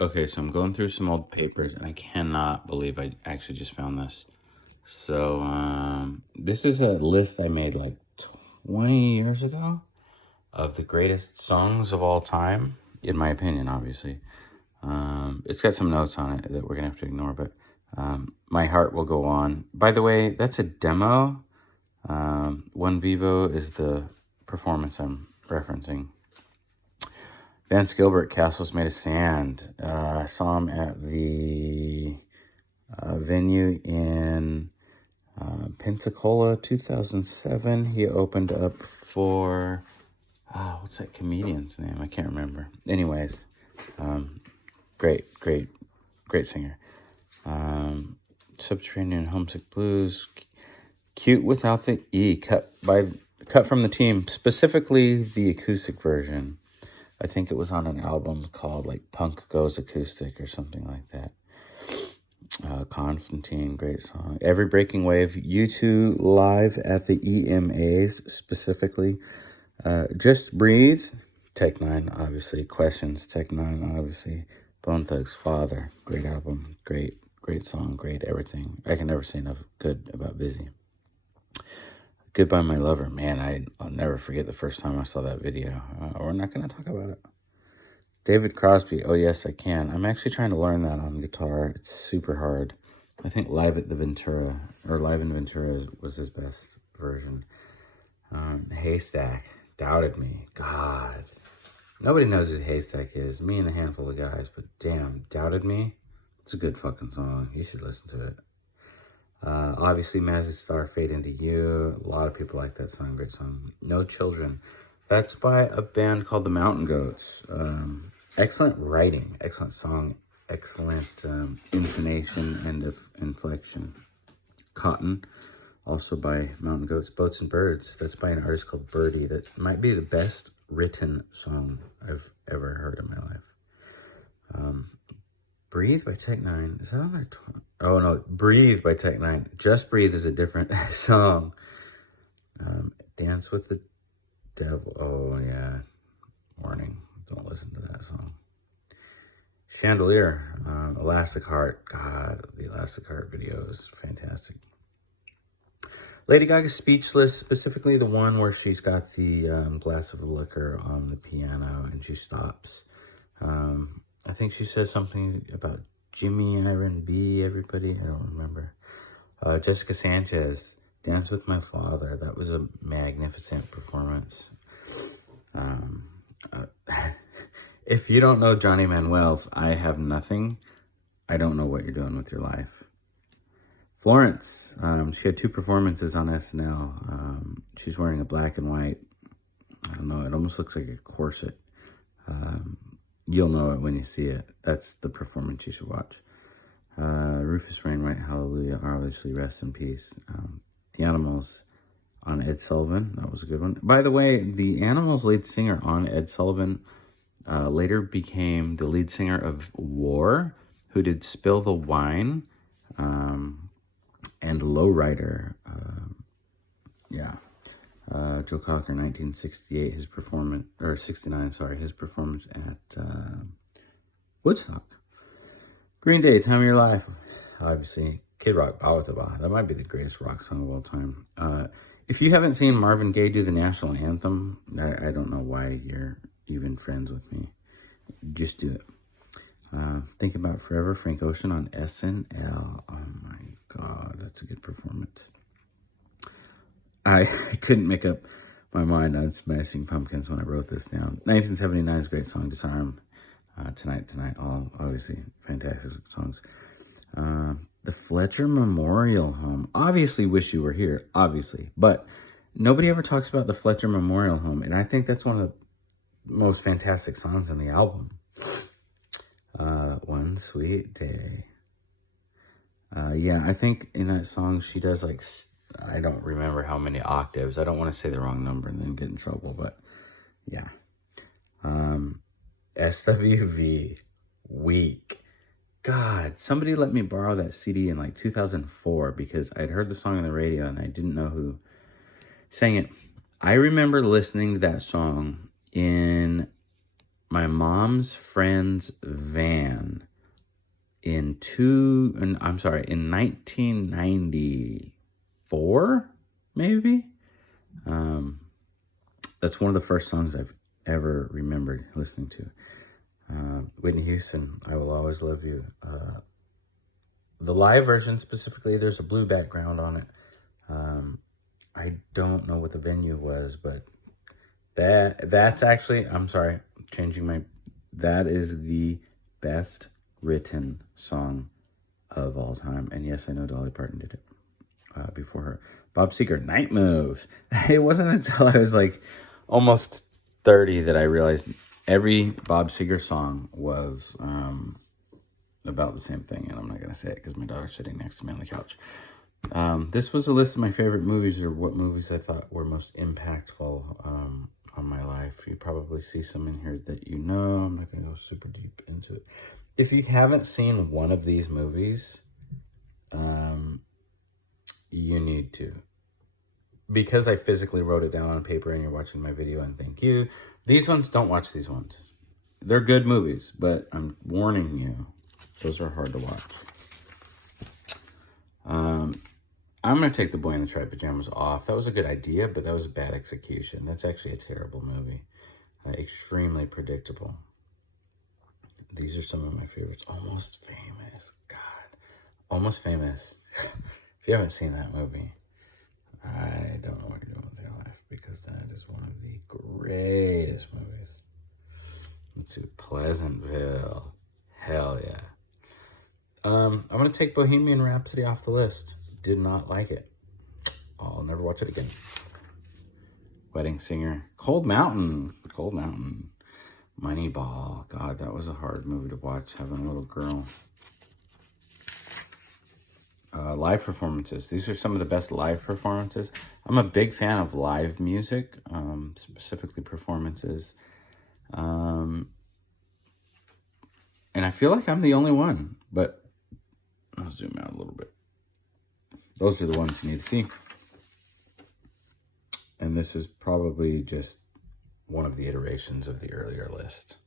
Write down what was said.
Okay, so I'm going through some old papers, and I cannot believe I actually just found this. So, this is a list I made like 20 years ago of the greatest songs of all time, in my opinion, obviously. It's got some notes on it that we're gonna have to ignore, but My Heart Will Go On. By the way, that's a demo. One Vivo is the performance I'm referencing. Vance Gilbert, Castles Made of Sand. I saw him at the venue in Pensacola, 2007. He opened up for, what's that comedian's name? I can't remember. Anyways, great singer. Subterranean Homesick Blues. Cute Without the E, cut from the team, specifically the acoustic version. I think it was on an album called like Punk Goes Acoustic or something like that. Constantine, great song. Every Breaking Wave, U2 live at the EMAs specifically. Just Breathe, Tech Nine, obviously. Questions, Tech Nine, obviously. Bone Thugs, Father, great album, great song, great everything. I can never say enough good about Busy. Goodbye My Lover, man, I'll never forget the first time I saw that video. We're not going to talk about it. David Crosby, Oh Yes I Can. I'm actually trying to learn that on guitar. It's super hard. I think Live in Ventura was his best version. Haystack, Doubted Me. God, nobody knows who Haystack is. Me and a handful of guys, but damn, Doubted Me. It's a good fucking song. You should listen to it. Obviously, Mazzy Star, Fade Into You. A lot of people like that song. Great song. No Children. That's by a band called the Mountain Goats. Excellent writing, excellent song, excellent intonation and inflection. Cotton, also by Mountain Goats. Boats and Birds. That's by an artist called Birdie. That might be the best written song I've ever heard in my life. Breathe by Tech Nine. Is that on there? Oh no, Breathe by Tech Nine. Just Breathe is a different song. Dance with the Devil. Oh yeah. Warning. Don't listen to that song. Chandelier. Elastic Heart. God, the Elastic Heart video is fantastic. Lady Gaga's Speechless, specifically the one where she's got the glass of liquor on the piano and she stops. I think she says something about Jimmy, Iron B, everybody. I don't remember. Jessica Sanchez, Dance with My Father. That was a magnificent performance. If you don't know Johnny Manuel's I Have Nothing, I don't know what you're doing with your life. Florence, she had 2 performances on SNL. She's wearing a black and white, I don't know, it almost looks like a corset. You'll know it when you see it. That's the performance you should watch. Rufus Wainwright, Hallelujah, obviously, rest in peace. The Animals on Ed Sullivan, that was a good one. By the way, the Animals lead singer on Ed Sullivan later became the lead singer of War, who did Spill the Wine, and Lowrider. Joe Cocker, 1968, his performance, or 69, sorry, his performance at Woodstock. Green Day, Time of Your Life, obviously. Kid Rock, Ba With A Ba. That might be the greatest rock song of all time. If you haven't seen Marvin Gaye do the national anthem, I don't know why you're even friends with me. Just do it. Think About Forever, Frank Ocean on SNL. Oh my God, that's a good performance. I couldn't make up my mind on Smashing Pumpkins when I wrote this down. 1979's great song, Disarm. Tonight, all obviously fantastic songs. The Fletcher Memorial Home. Obviously, Wish You Were Here, obviously. But nobody ever talks about the Fletcher Memorial Home. And I think that's one of the most fantastic songs on the album. One Sweet Day. Yeah, I think in that song she does like, I don't remember how many octaves. I don't want to say the wrong number and then get in trouble, but yeah. SWV, Weak. God, somebody let me borrow that CD in like 2004 because I'd heard the song on the radio and I didn't know who sang it. I remember listening to that song in my mom's friend's van in 1994, maybe. That's one of the first songs I've ever remembered listening to. Whitney Houston, I Will Always Love You. The live version specifically, there's a blue background on it. I don't know what the venue was, but that's actually, I'm sorry, that is the best written song of all time. And yes, I know Dolly Parton did it before her. Bob Seger, Night Moves. It wasn't until I was like almost 30 that I realized every Bob Seger song was about the same thing. And I'm not going to say it because my daughter's sitting next to me on the couch. This was a list of my favorite movies, or what movies I thought were most impactful on my life. You probably see some in here that you know. I'm not going to go super deep into it. If you haven't seen one of these movies, you need to. Because I physically wrote it down on paper and you're watching my video, and thank you. These ones, don't watch these ones. They're good movies, but I'm warning you, those are hard to watch. I'm going to take The Boy in the Striped Pajamas off. That was a good idea, but that was a bad execution. That's actually a terrible movie. Extremely predictable. These are some of my favorites. Almost Famous. God. Almost Famous. If you haven't seen that movie, I don't know what you're doing with your life, because that is one of the greatest movies. Let's see. Pleasantville. Hell yeah. I'm going to take Bohemian Rhapsody off the list. Did not like it. I'll never watch it again. Wedding Singer. Cold Mountain. Cold Mountain. Moneyball. God, that was a hard movie to watch, having a little girl. Live performances. These are some of the best live performances. I'm a big fan of live music, specifically performances. And I feel like I'm the only one, but I'll zoom out a little bit. Those are the ones you need to see. And this is probably just one of the iterations of the earlier list.